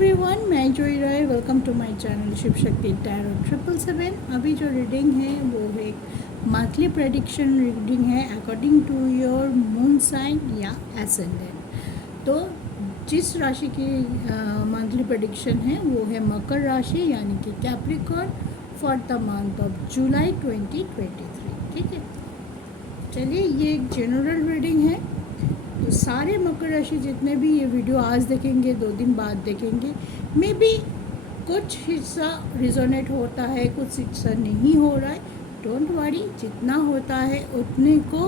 Everyone, मैं Joy Rai. Welcome to my channel Shiv Shakti tarot 777। अभी जो रीडिंग है वो है मंथली प्रेडिक्शन रीडिंग है according to your moon sign या एसेंडेंट। तो जिस राशि की मंथली प्रेडिक्शन है वो है मकर राशि यानी कि Capricorn for the month of जुलाई 2023। ठीक है, चलिए ये एक जनरल रीडिंग है। तो सारे मकर राशि जितने भी ये वीडियो आज देखेंगे, 2 दिन बाद देखेंगे, मे बी कुछ हिस्सा रिजोनेट होता है, कुछ हिस्सा नहीं हो रहा है। डोंट वरी, जितना होता है उतने को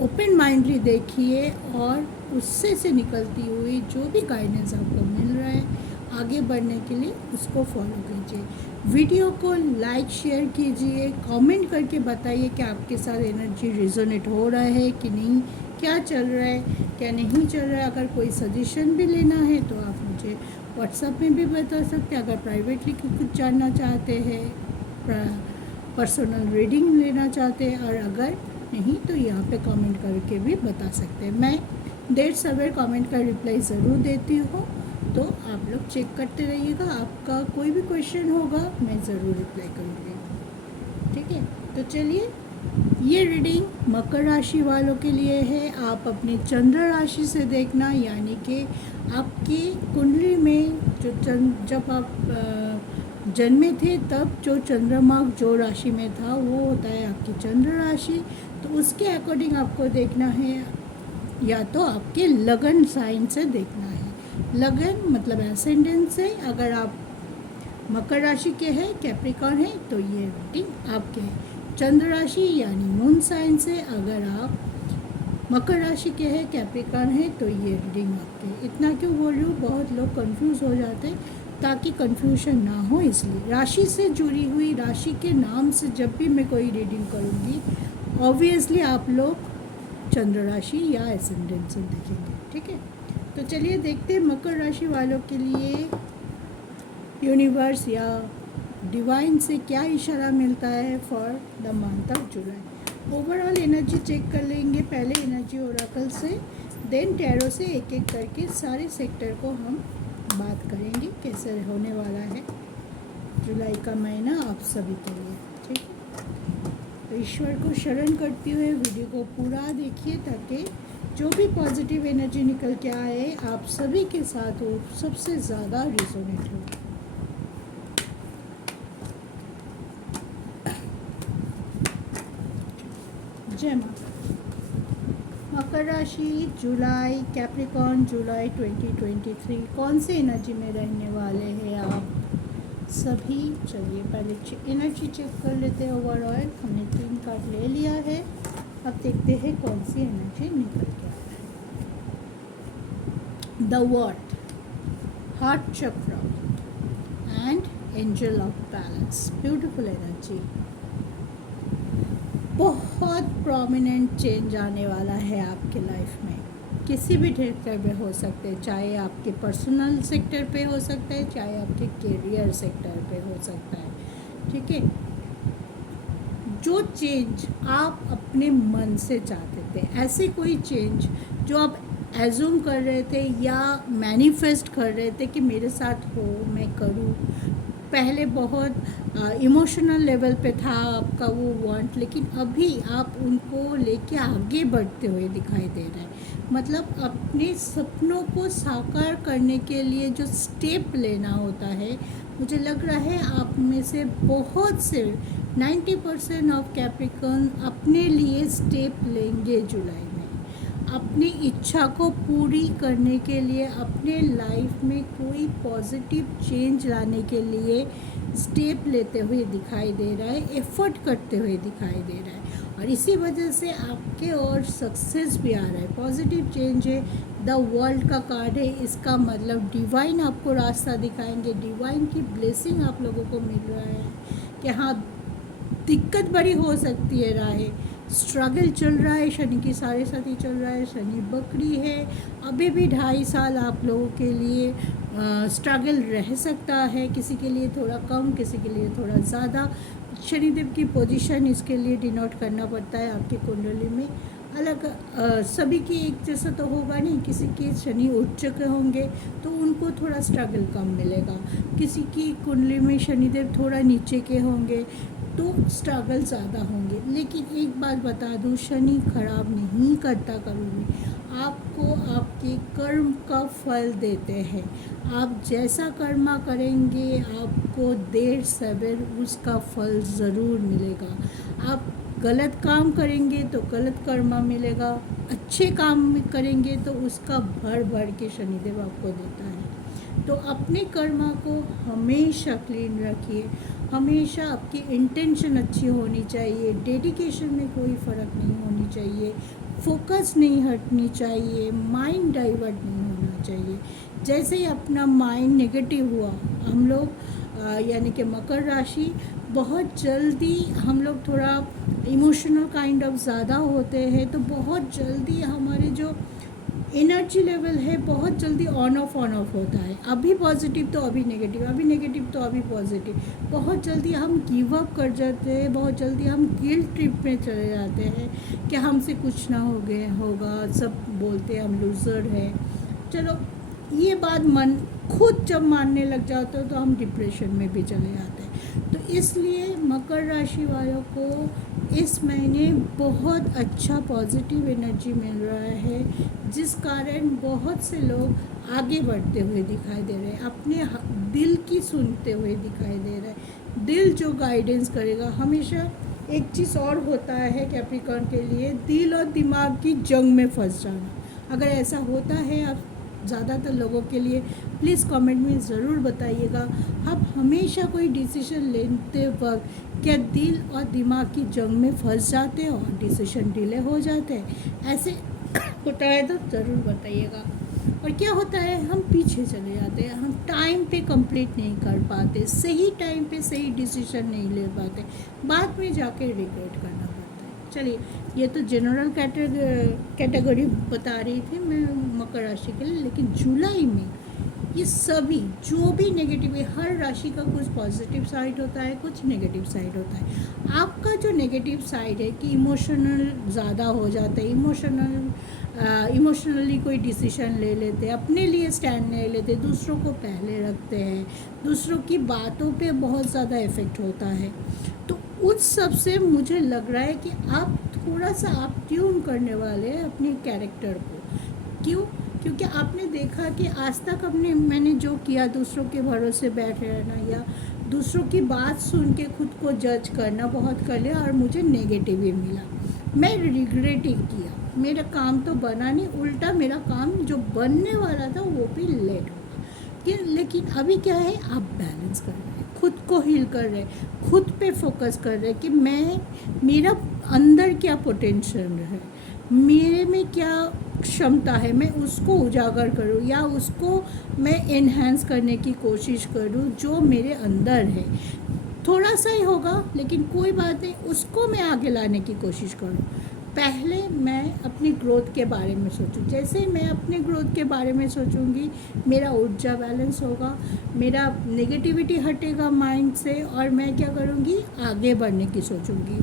ओपन माइंडली देखिए और उससे से निकलती हुई जो भी गाइडेंस आपको मिल रहा है आगे बढ़ने के लिए उसको फॉलो कीजिए। वीडियो को लाइक शेयर कीजिए, कमेंट करके बताइए कि आपके साथ एनर्जी रिजोनेट हो रहा है कि नहीं, क्या चल रहा है क्या नहीं चल रहा है। अगर कोई सजेशन भी लेना है तो आप मुझे व्हाट्सएप में भी बता सकते हैं। अगर प्राइवेटली कुछ जानना चाहते हैं, पर्सनल रीडिंग लेना चाहते हैं, और अगर नहीं तो यहाँ पे कमेंट करके भी बता सकते हैं। मैं देर सवेर कमेंट का रिप्लाई ज़रूर देती हूँ, तो आप लोग चेक करते रहिएगा। आपका कोई भी क्वेश्चन होगा मैं ज़रूर रिप्लाई करूँगी। ठीक है, तो चलिए ये रीडिंग मकर राशि वालों के लिए है। आप अपनी चंद्र राशि से देखना, यानी कि आपकी कुंडली में जो जब आप जन्मे थे तब जो चंद्रमा जो राशि में था वो होता है आपकी चंद्र राशि। तो उसके अकॉर्डिंग आपको देखना है, या तो आपके लगन साइन से देखना है। लगन मतलब एसेंडेंट से। अगर आप मकर राशि के हैं, कैप्रिकॉर्न है, तो ये रीडिंग आपके है। चंद्र राशि यानी मून साइन से अगर आप मकर राशि के हैं, कैप्रिकॉर्न है, तो ये रीडिंग आपके है। इतना क्यों बोल रही हूँ, बहुत लोग कंफ्यूज हो जाते हैं, ताकि कंफ्यूजन ना हो इसलिए। राशि से जुड़ी हुई राशि के नाम से जब भी मैं कोई रीडिंग करूँगी, ऑब्वियसली आप लोग चंद्र राशि या एसेंडेंट से देखेंगे। ठीक है, तो चलिए देखते हैं मकर राशि वालों के लिए यूनिवर्स या डिवाइन से क्या इशारा मिलता है फॉर द मंथ ऑफ जुलाई। ओवरऑल एनर्जी चेक कर लेंगे पहले एनर्जी ओरेकल से, देन टैरो से एक एक करके सारे सेक्टर को हम बात करेंगे कैसे होने वाला है जुलाई का महीना आप सभी के लिए। ठीक है, तो ईश्वर को शरण करते हुए वीडियो को पूरा देखिए ताकि जो भी पॉजिटिव एनर्जी निकल के आए आप सभी के साथ वो सबसे ज़्यादा रिजोनेट हो। जय माता। मकर राशि जुलाई, कैप्रिकॉर्न जुलाई 2023 कौन से एनर्जी में रहने वाले हैं आप सभी। चलिए पहले एनर्जी चेक कर लेते हैं ओवरऑल। हमने 3 कार्ड ले लिया है, अब देखते हैं कौन सी एनर्जी निकल के आ रहा है। द वर्ल्ड, हार्ट चक्र and angel of balance. Beautiful energy, बहुत प्रोमिनेंट चेंज आने वाला है आपके लाइफ में। किसी भी सेक्टर में हो सकते हैं, चाहे आपके पर्सनल सेक्टर पे हो सकता है, चाहे आपके करियर सेक्टर पे हो सकता है। ठीक है, जो चेंज आप अपने मन से चाहते थे, ऐसे कोई चेंज जो आप एज्यूम कर रहे थे या मैनिफेस्ट कर रहे थे कि मेरे साथ हो, मैं करूं, पहले बहुत इमोशनल लेवल पे था आपका वो वांट, लेकिन अभी आप उनको लेके आगे बढ़ते हुए दिखाई दे रहे हैं। मतलब अपने सपनों को साकार करने के लिए जो स्टेप लेना होता है, मुझे लग रहा है आप में से बहुत से 90% ऑफ कैप्रिकॉर्न अपने लिए स्टेप लेंगे जुलाई में, अपनी इच्छा को पूरी करने के लिए, अपने लाइफ में कोई पॉजिटिव चेंज लाने के लिए स्टेप लेते हुए दिखाई दे रहा है, एफर्ट करते हुए दिखाई दे रहा है, और इसी वजह से आपके और सक्सेस भी आ रहा है। पॉजिटिव चेंज है, द वर्ल्ड का कार्ड है, इसका मतलब डिवाइन आपको रास्ता दिखाएंगे, डिवाइन की ब्लेसिंग आप लोगों को मिल रहा है कि हाँ दिक्कत बड़ी हो सकती है, राहें स्ट्रगल चल रहा है, शनि की साढ़े साथी चल रहा है, शनि बकरी है, अभी भी 2.5 साल आप लोगों के लिए स्ट्रगल रह सकता है। किसी के लिए थोड़ा कम, किसी के लिए थोड़ा ज़्यादा। शनिदेव की पोजीशन इसके लिए डिनोट करना पड़ता है आपकी कुंडली में। अलग सभी की एक जैसा तो होगा नहीं। किसी के शनि उच्च के होंगे तो उनको थोड़ा स्ट्रगल कम मिलेगा, किसी की कुंडली में शनिदेव थोड़ा नीचे के होंगे तो स्ट्रगल ज़्यादा होंगे। लेकिन एक बात बता दूँ, शनि खराब नहीं करता कभी भी, आपको आपके कर्म का फल देते हैं। आप जैसा कर्मा करेंगे आपको देर सवेर उसका फल ज़रूर मिलेगा। आप गलत काम करेंगे तो गलत कर्मा मिलेगा, अच्छे काम करेंगे तो उसका भर भर के शनिदेव आपको देता है। तो अपने कर्मा को हमेशा क्लीन रखिए, हमेशा आपकी इंटेंशन अच्छी होनी चाहिए, डेडिकेशन में कोई फ़र्क नहीं होनी चाहिए, फोकस नहीं हटनी चाहिए, माइंड डाइवर्ट नहीं होना चाहिए। जैसे ही अपना माइंड नेगेटिव हुआ, हम लोग यानी कि मकर राशि बहुत जल्दी हम लोग थोड़ा इमोशनल काइंड ऑफ ज़्यादा होते हैं, तो बहुत जल्दी हमारे जो एनर्जी लेवल है बहुत जल्दी ऑन ऑफ होता है। अभी पॉजिटिव तो अभी नेगेटिव, अभी नेगेटिव तो अभी पॉजिटिव। बहुत जल्दी हम गिव अप कर जाते हैं, बहुत जल्दी हम गिल्ट ट्रिप में चले जाते हैं कि हमसे कुछ ना होगा, सब बोलते हैं हम लूज़र हैं। चलो ये बात मन खुद जब मानने लग जाते हो तो हम डिप्रेशन में भी चले जाते हैं। तो इसलिए मकर राशि वालों को इस महीने बहुत अच्छा पॉजिटिव एनर्जी मिल रहा है, जिस कारण बहुत से लोग आगे बढ़ते हुए दिखाई दे रहे हैं, अपने दिल की सुनते हुए दिखाई दे रहे हैं। दिल जो गाइडेंस करेगा हमेशा। एक चीज़ और होता है कैप्रिकॉर्न के लिए, दिल और दिमाग की जंग में फंस जाना। अगर ऐसा होता है आप ज़्यादातर लोगों के लिए, प्लीज़ कमेंट में ज़रूर बताइएगा। आप हमेशा कोई डिसीजन लेते वक्त क्या दिल और दिमाग की जंग में फंस जाते हो और डिसीजन डिले हो जाते हैं? ऐसे होता है तो ज़रूर बताइएगा। और क्या होता है, हम पीछे चले जाते हैं, हम टाइम पे कंप्लीट नहीं कर पाते, सही टाइम पे सही डिसीजन नहीं ले पाते, बाद में जाके रिग्रेट करना पड़ता है। चलिए, ये तो जनरल कैटेगरी बता रही थी मैं मकर राशि के लिए। लेकिन जुलाई में ये सभी जो भी नेगेटिव है, हर राशि का कुछ पॉजिटिव साइड होता है, कुछ नेगेटिव साइड होता है। आपका जो नेगेटिव साइड है कि इमोशनल ज़्यादा हो जाता है, इमोशनली कोई डिसीजन ले लेते हैं, अपने लिए स्टैंड नहीं लेते, दूसरों को पहले रखते हैं, दूसरों की बातों पे बहुत ज़्यादा इफ़ेक्ट होता है। तो उस सब से मुझे लग रहा है कि आप थोड़ा सा आप ट्यून करने वाले हैं अपने कैरेक्टर को। क्यों? क्योंकि आपने देखा कि आज तक मैंने जो किया, दूसरों के भरोसे बैठे रहना या दूसरों की बात सुन के खुद को जज करना बहुत कर लिया और मुझे नेगेटिव ही मिला। मैं रिग्रेट ही किया, मेरा काम तो बना नहीं, उल्टा मेरा काम जो बनने वाला था वो भी लेट होगा। लेकिन अभी क्या है, आप बैलेंस कर रहे हैं, खुद को हील कर रहे हैं, खुद पे फोकस कर रहे हैं कि मेरा अंदर क्या पोटेंशियल है, मेरे में क्या क्षमता है, मैं उसको उजागर करूं या उसको मैं एनहांस करने की कोशिश करूं जो मेरे अंदर है। थोड़ा सा ही होगा लेकिन कोई बात नहीं, उसको मैं आगे लाने की कोशिश करूं। पहले मैं अपनी ग्रोथ के बारे में सोचूं। जैसे मैं अपने ग्रोथ के बारे में सोचूंगी, मेरा ऊर्जा बैलेंस होगा, मेरा नेगेटिविटी हटेगा माइंड से, और मैं क्या करूंगी, आगे बढ़ने की सोचूंगी,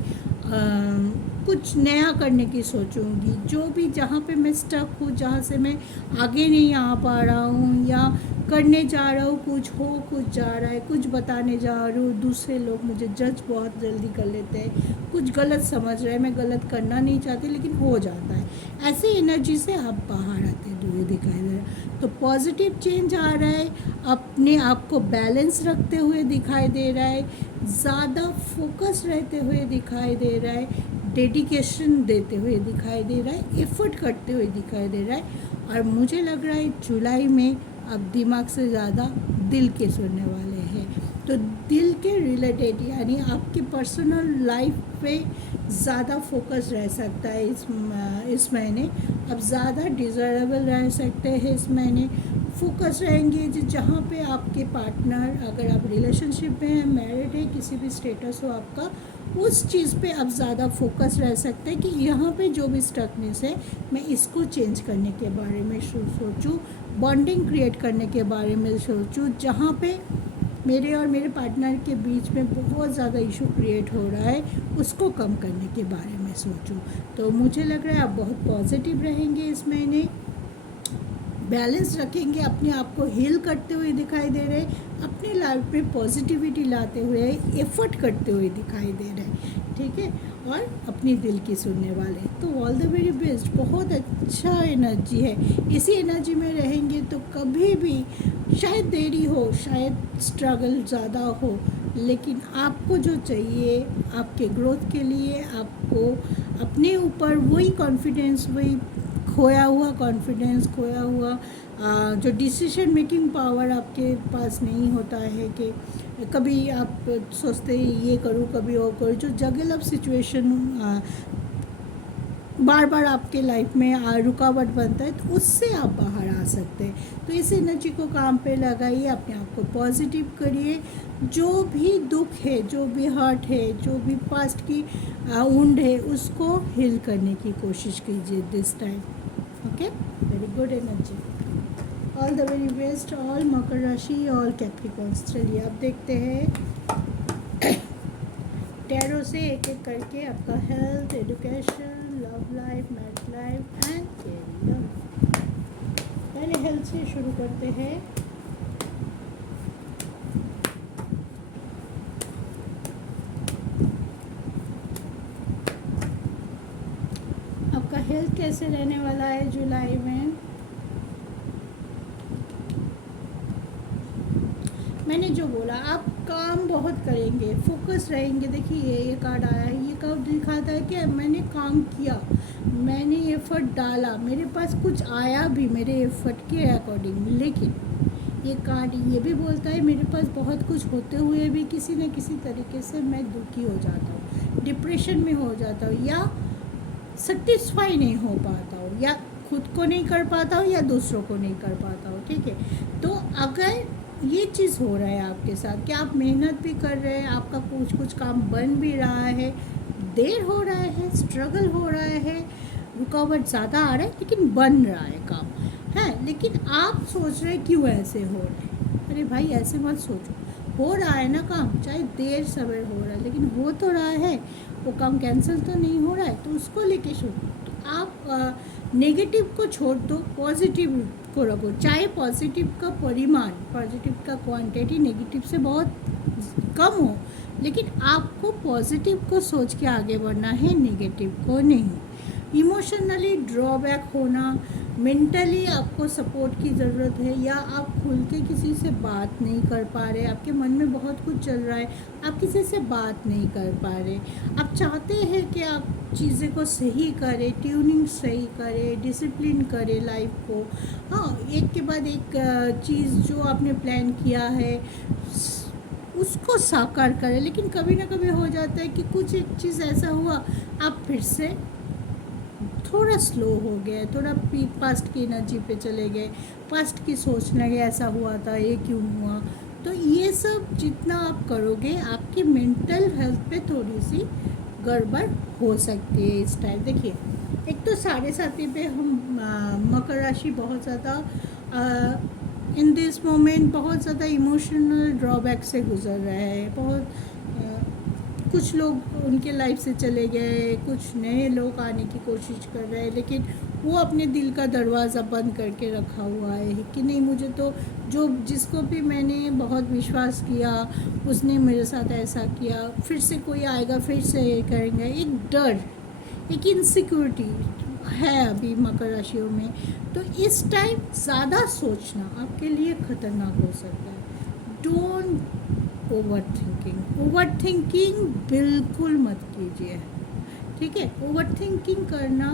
कुछ नया करने की सोचूंगी। जो भी जहाँ पे मैं स्टक हूँ, जहाँ से मैं आगे नहीं आ पा रहा हूँ या करने जा रहा हूँ, कुछ जा रहा है, कुछ बताने जा रही हूँ, दूसरे लोग मुझे जज बहुत जल्दी कर लेते हैं, कुछ गलत समझ रहे हैं, मैं गलत करना नहीं चाहती लेकिन हो जाता है। ऐसे एनर्जी से आप बाहर आते हुए दिखाई दे रहे हैं। तो पॉजिटिव चेंज आ रहा है, अपने आप को बैलेंस रखते हुए दिखाई दे रहा है, ज़्यादा फोकस रहते हुए दिखाई दे रहा है, डेडिकेशन देते हुए दिखाई दे रहा है, एफर्ट करते हुए दिखाई दे रहा है। और मुझे लग रहा है जुलाई में आप दिमाग से ज़्यादा दिल के सुनने वाले हैं। तो दिल के रिलेटेड यानी आपकी पर्सनल लाइफ पे ज़्यादा फोकस रह सकता है इस महीने। अब ज़्यादा डिज़ायरेबल रह सकते हैं इस महीने, फोकस रहेंगे जहाँ पे आपके पार्टनर, अगर आप रिलेशनशिप में हैं, मैरिड है, किसी भी स्टेटस हो आपका, उस चीज़ पे अब ज़्यादा फोकस रह सकते हैं कि यहाँ पे जो भी स्टकनेस है मैं इसको चेंज करने के बारे में सोचूं, बॉन्डिंग क्रिएट करने के बारे में सोचूं, जहाँ पे मेरे और मेरे पार्टनर के बीच में बहुत ज़्यादा इशू क्रिएट हो रहा है उसको कम करने के बारे में सोचूं। तो मुझे लग रहा है आप बहुत पॉजिटिव रहेंगे इस महीने, बैलेंस रखेंगे, अपने आप को हील करते हुए दिखाई दे रहे, अपनी लाइफ में पॉजिटिविटी लाते हुए एफर्ट करते हुए दिखाई दे रहे, ठीक है, और अपनी दिल की सुनने वाले। तो ऑल द वेरी बेस्ट, बहुत अच्छा एनर्जी है। इसी एनर्जी में रहेंगे तो कभी भी शायद देरी हो, शायद स्ट्रगल ज़्यादा हो, लेकिन आपको जो चाहिए आपके ग्रोथ के लिए, आपको अपने ऊपर वही कॉन्फिडेंस, वही खोया हुआ कॉन्फिडेंस, खोया हुआ जो डिसीजन मेकिंग पावर आपके पास नहीं होता है, कि कभी आप सोचते ये करूँ कभी वो करूँ, जो जगल अप सिचुएशन बार बार आपके लाइफ में रुकावट बनता है, तो उससे आप बाहर आ सकते हैं। तो इस एनर्जी को काम पे लगाइए, अपने आप को पॉजिटिव करिए, जो भी दुख है, जो भी हर्ट है, जो भी पास्ट की वुंड है, उसको हील करने की कोशिश कीजिए this time. Okay, very good energy, all the very best, all मकर राशि, ऑल कैप्रिकॉर्न्स। चलिए अब देखते हैं टैरो से एक एक करके आपका health, education, love life, married life and career. पहले हेल्थ से शुरू करते हैं। आपका हेल्थ कैसे रहने वाला है जुलाई में? मैंने जो बोला, आप काम बहुत करेंगे, फोकस रहेंगे। देखिए ये कार्ड आया है, ये कार्ड दिखाता है कि मैंने काम किया, मैंने एफर्ट डाला, मेरे पास कुछ आया भी मेरे एफर्ट के अकॉर्डिंग। लेकिन ये कार्ड ये भी बोलता है मेरे पास बहुत कुछ होते हुए भी किसी न किसी तरीके से मैं दुखी हो जाता हूँ, डिप्रेशन में हो जाता हूँ, या सेटिस्फाई नहीं हो पाता हूँ, या खुद को नहीं कर पाता हूँ, या दूसरों को नहीं कर पाता हूँ। ठीक है, तो अगर ये चीज़ हो रहा है आपके साथ कि आप मेहनत भी कर रहे हैं, आपका कुछ काम बन भी रहा है, देर हो रहा है, स्ट्रगल हो रहा है, रुकावट ज़्यादा आ रहा है, लेकिन बन रहा है काम है, लेकिन आप सोच रहे क्यों ऐसे हो रहा है? अरे भाई ऐसे मत सोचो, हो रहा है ना काम, चाहे देर सवेर हो रहा है, लेकिन हो तो रहा है, वो काम कैंसिल तो नहीं हो रहा है, तो उसको लेके सोचो। तो आप नेगेटिव को छोड़ दो, पॉजिटिव को रखो। चाहे पॉजिटिव का परिमाण, पॉजिटिव का क्वांटिटी नेगेटिव से बहुत कम हो, लेकिन आपको पॉजिटिव को सोच के आगे बढ़ना है, नेगेटिव को नहीं। इमोशनली ड्रॉबैक होना, मेंटली आपको सपोर्ट की ज़रूरत है, या आप खुल के किसी से बात नहीं कर पा रहे, आपके मन में बहुत कुछ चल रहा है, आप किसी से बात नहीं कर पा रहे, आप चाहते हैं कि आप चीज़ें को सही करें, ट्यूनिंग सही करें, डिसिप्लिन करें लाइफ को, हाँ, एक के बाद एक चीज़ जो आपने प्लान किया है उसको साकार करें, लेकिन कभी ना कभी हो जाता है कि कुछ एक चीज़ ऐसा हुआ, आप फिर से थोड़ा स्लो हो गए, थोड़ा पास्ट की एनर्जी पे चले गए, पास्ट की सोचने लगे ऐसा हुआ था, ये क्यों हुआ। तो ये सब जितना आप करोगे, आपकी मेंटल हेल्थ पे थोड़ी सी गड़बड़ हो सकती है इस टाइम। देखिए, एक तो 7.5 पे हम मकर राशि बहुत ज़्यादा इन दिस मोमेंट बहुत ज़्यादा इमोशनल ड्रॉबैक से गुजर रहे हैं। बहुत कुछ लोग उनके लाइफ से चले गए, कुछ नए लोग आने की कोशिश कर रहे हैं, लेकिन वो अपने दिल का दरवाज़ा बंद करके रखा हुआ है कि नहीं, मुझे तो जो जिसको भी मैंने बहुत विश्वास किया उसने मेरे साथ ऐसा किया, फिर से कोई आएगा, फिर से ये करेंगे। एक डर, एक इनसिक्योरिटी है अभी मकर राशियों में। तो इस टाइम ज़्यादा सोचना आपके लिए ख़तरनाक हो सकता है। डोंट ओवर थिंकिंग बिल्कुल मत कीजिए, ठीक है। ओवर थिंकिंग करना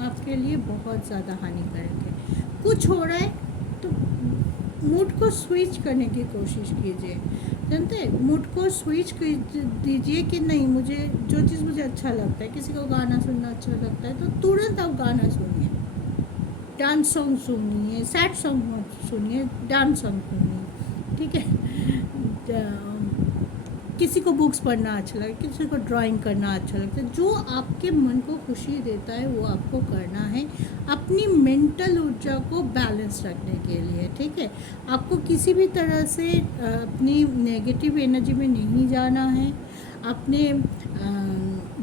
आपके लिए बहुत ज़्यादा हानिकारक है। कुछ हो रहा है तो मूड को स्विच करने की कोशिश कीजिए, जानते हैं, मूड को स्विच दीजिए कि नहीं, मुझे जो चीज़ मुझे अच्छा लगता है, किसी को गाना सुनना अच्छा लगता है तो तुरंत आप गाना सुनिए, डांस सॉन्ग सुनिए, सैड सॉन्ग मत सुनिए, डांस सॉन्ग सुनिए, ठीक है। किसी को बुक्स पढ़ना अच्छा लगता है, किसी को ड्राइंग करना अच्छा लगता है, जो आपके मन को खुशी देता है वो आपको करना है, अपनी मेंटल ऊर्जा को बैलेंस रखने के लिए, ठीक है। आपको किसी भी तरह से अपनी नेगेटिव एनर्जी में नहीं जाना है, अपने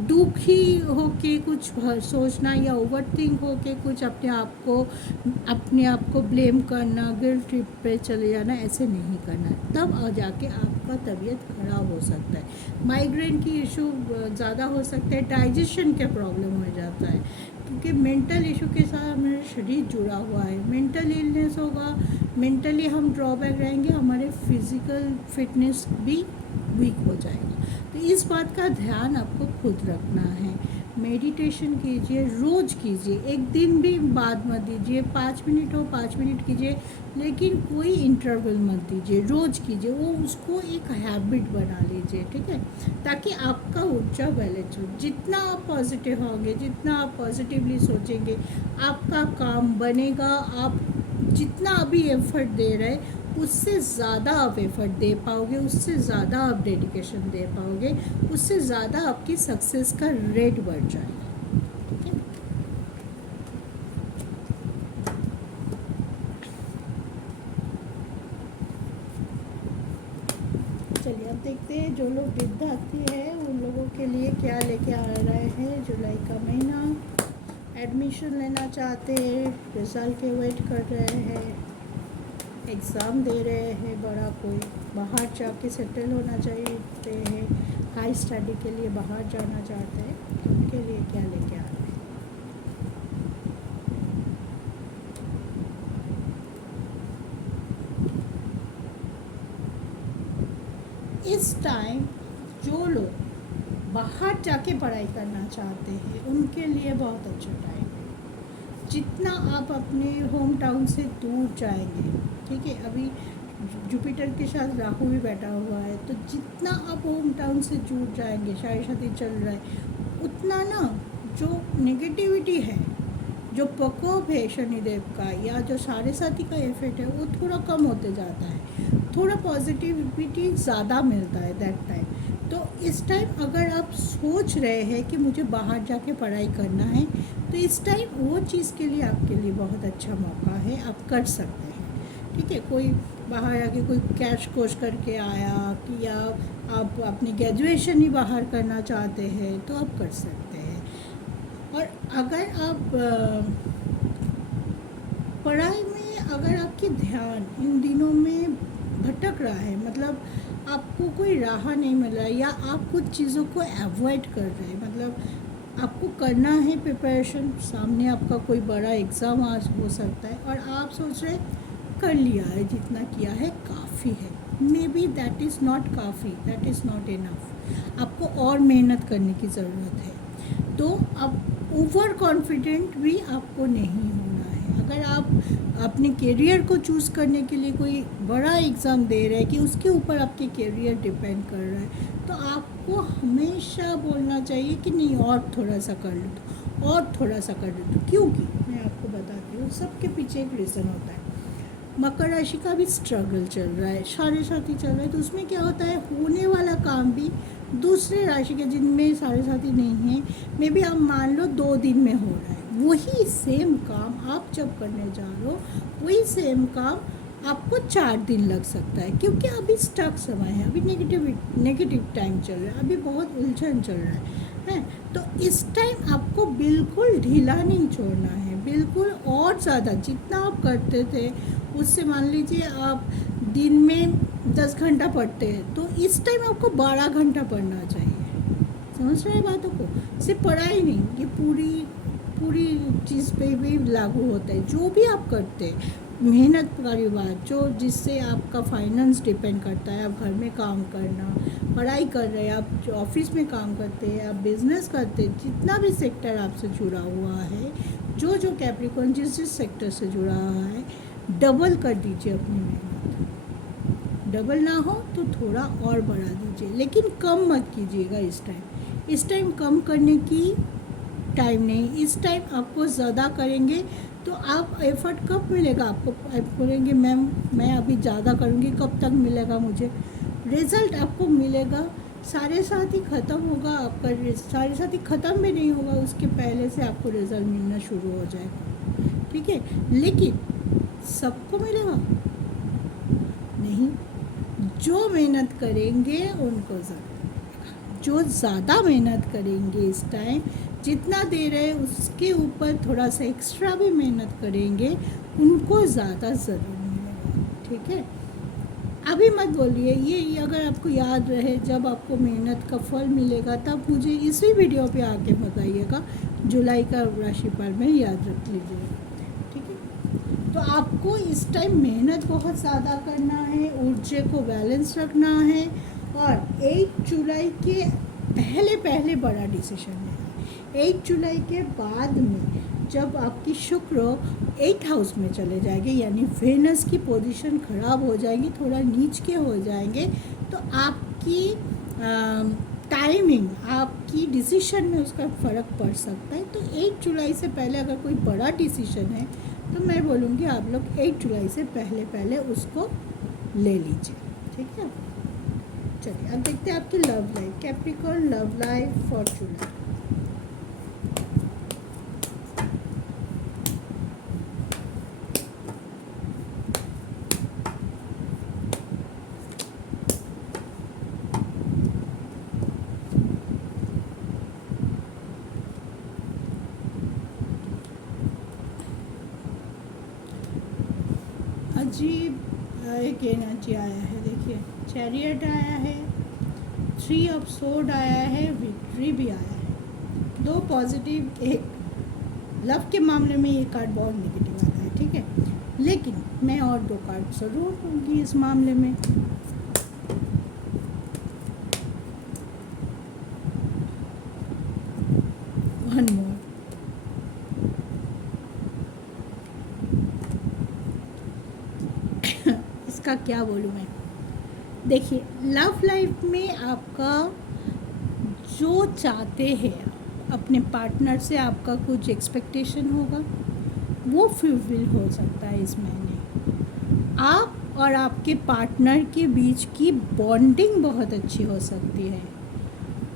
दुखी हो के कुछ सोचना या ओवर थिंक हो के कुछ अपने आप को ब्लेम करना, गिल्ट ट्रिप पे चले जाना, ऐसे नहीं करना है। तब आ जाके आपका तबीयत खराब हो सकता है, माइग्रेन की इशू ज़्यादा हो सकता है, डाइजेशन का प्रॉब्लम हो जाता है, क्योंकि मेंटल इशू के साथ हमारा शरीर जुड़ा हुआ है। मेंटल इलनेस होगा, मेंटली हम ड्रॉबैक रहेंगे, हमारे फिज़िकल फिटनेस भी वीक हो जाएगा। तो इस बात का ध्यान आपको खुद रखना है। मेडिटेशन कीजिए, रोज़ कीजिए, एक दिन भी बाद मत दीजिए, 5 मिनट हो 5 मिनट कीजिए, लेकिन कोई इंटरवल मत दीजिए, रोज़ कीजिए, वो उसको एक हैबिट बना लीजिए, ठीक है, ताकि आपका ऊर्जा बैलेंस हो। जितना आप पॉजिटिव होंगे, जितना आप पॉजिटिवली सोचेंगे, आपका काम बनेगा। आप जितना अभी एफर्ट दे रहे हैं उससे ज़्यादा आप एफर्ट दे पाओगे, उससे ज़्यादा आप डेडिकेशन दे पाओगे, उससे ज़्यादा आपकी सक्सेस का रेट बढ़ जाएगा, ठीक है। चलिए अब देखते हैं जो लोग विद्यार्थी हैं उन लोगों के लिए क्या लेके आ रहे हैं। जुलाई का महीना, एडमिशन लेना चाहते हैं, रिज़ल्ट के वेट कर रहे हैं, एग्ज़ाम दे रहे हैं, बड़ा कोई बाहर जाके सेटल होना चाहते हैं, हाई स्टडी के लिए बाहर जाना चाहते हैं, तो उनके लिए क्या लेके आ रहे हैं। इस टाइम जो लोग बाहर जाके पढ़ाई करना चाहते हैं उनके लिए बहुत अच्छा टाइम है। जितना आप अपने होम टाउन से दूर जाएंगे, ठीक है, अभी जुपिटर के साथ राहु भी बैठा हुआ है, तो जितना आप होम टाउन से दूर जाएंगे, शादी चल रहा है, उतना ना जो नेगेटिविटी है, जो प्रकोप है शनिदेव का या जो साढ़े साथी का इफेक्ट है, वो थोड़ा कम होते जाता है, थोड़ा पॉजिटिविटी ज़्यादा मिलता है दैट टाइम। तो इस टाइम अगर आप सोच रहे हैं कि मुझे बाहर जाके पढ़ाई करना है, तो इस टाइम वो चीज़ के लिए आपके लिए बहुत अच्छा मौका है, आप कर सकते हैं, ठीक है। कोई बाहर आके कोई कैश कोर्स करके आया कि या आप अपनी ग्रेजुएशन ही बाहर करना चाहते हैं तो आप कर सकते हैं। और अगर आप पढ़ाई में अगर आपकी ध्यान इन दिनों में भटक रहा है, मतलब आपको कोई राह नहीं मिल रहा है या आप कुछ चीज़ों को अवॉइड कर रहे हैं, मतलब आपको करना है प्रिपरेशन, सामने आपका कोई बड़ा एग्ज़ाम आज हो सकता है और आप सोच रहे कर लिया है, जितना किया है काफ़ी है, may be that is not काफ़ी, दैट इज़ नॉट इनफ, आपको और मेहनत करने की ज़रूरत है। तो अब ओवर कॉन्फिडेंट भी आपको नहीं होना है। अगर आप अपने करियर को चूज़ करने के लिए कोई बड़ा एग्ज़ाम दे रहे हैं कि उसके ऊपर आपके करियर डिपेंड कर रहा है, तो आपको हमेशा बोलना चाहिए कि नहीं और थोड़ा सा कर लो, और थोड़ा सा कर लो। क्योंकि मैं आपको बताती हूँ, सबके पीछे एक रीज़न होता है। मकर राशि का भी स्ट्रगल चल रहा है, साढ़े साथी चल रहा है, तो उसमें क्या होता है, होने वाला काम भी दूसरे राशि के जिनमें साढ़े साथी नहीं है, मे बी आप मान लो 2 दिन में हो रहा है, वही सेम काम आप जब करने जा रहे हो, वही सेम काम आपको 4 दिन लग सकता है, क्योंकि अभी स्टक समय है, अभी नेगेटिव टाइम चल रहा है, अभी बहुत उलझन चल रहा है। तो इस टाइम आपको बिल्कुल ढीला नहीं छोड़ना है, बिल्कुल और ज़्यादा जितना आप करते थे उससे, मान लीजिए आप दिन में 10 घंटा पढ़ते हैं, तो इस टाइम आपको 12 घंटा पढ़ना चाहिए। समझ रहे हैं बातों को, सिर्फ पढ़ाई नहीं, ये पूरी चीज़ पे भी लागू होता है। जो भी आप करते हैं, मेहनत वाली बात, जो जिससे आपका फाइनेंस डिपेंड करता है, आप घर में काम करना, पढ़ाई कर रहे हैं, आप जो ऑफिस में काम करते हैं, आप बिज़नेस करते हैं, जितना भी सेक्टर आपसे जुड़ा हुआ है, जो कैप्रिकॉर्न जिस सेक्टर से जुड़ा हुआ है, डबल कर दीजिए अपनी मेहनत। डबल ना हो तो थोड़ा और बढ़ा दीजिए, लेकिन कम मत कीजिएगा इस टाइम कम करने की टाइम नहीं। इस टाइम आपको ज़्यादा करेंगे तो आप एफर्ट कब मिलेगा आपको, आप बोलेंगे मैम मैं अभी ज़्यादा करूँगी, कब तक मिलेगा मुझे रिज़ल्ट? आपको मिलेगा, सारे साथी ख़त्म होगा आपका, सारे साथी ख़त्म भी नहीं होगा उसके पहले से आपको रिज़ल्ट मिलना शुरू हो जाएगा, ठीक है। लेकिन सबको मिलेगा नहीं, जो मेहनत करेंगे उनको ज़रूर मिलेगा। जो ज़्यादा मेहनत करेंगे इस टाइम, जितना दे रहे हैं उसके ऊपर थोड़ा सा एक्स्ट्रा भी मेहनत करेंगे, उनको ज़्यादा ज़रूर मिलेगा। ठीक है, अभी मत बोलिए, ये अगर आपको याद रहे, जब आपको मेहनत का फल मिलेगा तब मुझे इसी वीडियो पे आके बताइएगा। जुलाई का राशिफल में याद रख लीजिएगा। ठीक है, तो आपको इस टाइम मेहनत बहुत ज़्यादा करना है, ऊर्जा को बैलेंस रखना है, और 8 जुलाई के पहले पहले बड़ा डिसीजन है। 8 जुलाई के बाद में जब आपकी शुक्र 8th हाउस में चले जाएंगे, यानी वेनस की पोजीशन ख़राब हो जाएगी, थोड़ा नीच के हो जाएंगे, तो आपकी टाइमिंग, आपकी डिसीजन में उसका फ़र्क पड़ सकता है। तो 8 जुलाई से पहले अगर कोई बड़ा डिसीजन है तो मैं बोलूँगी आप लोग 8 जुलाई से पहले पहले उसको ले लीजिए। ठीक है, चलिए अब देखते हैं आपकी love life, Capricorn love life for जुलाई। अजीब एक एनर्जी आया है, देखिए चैरियट आया है, 3 ऑफ सोर्ड आया है, विक्ट्री भी आया है। 2 पॉजिटिव, एक लव के मामले में ये कार्ड बहुत नेगेटिव आता है। ठीक है, लेकिन मैं और 2 कार्ड ज़रूर होंगी इस मामले में। वन मोर, इसका क्या बोलूँ मैं। देखिए लव लाइफ में आपका जो चाहते हैं अपने पार्टनर से, आपका कुछ एक्सपेक्टेशन होगा, वो फुलफिल हो सकता है इस महीने। आप और आपके पार्टनर के बीच की बॉन्डिंग बहुत अच्छी हो सकती है।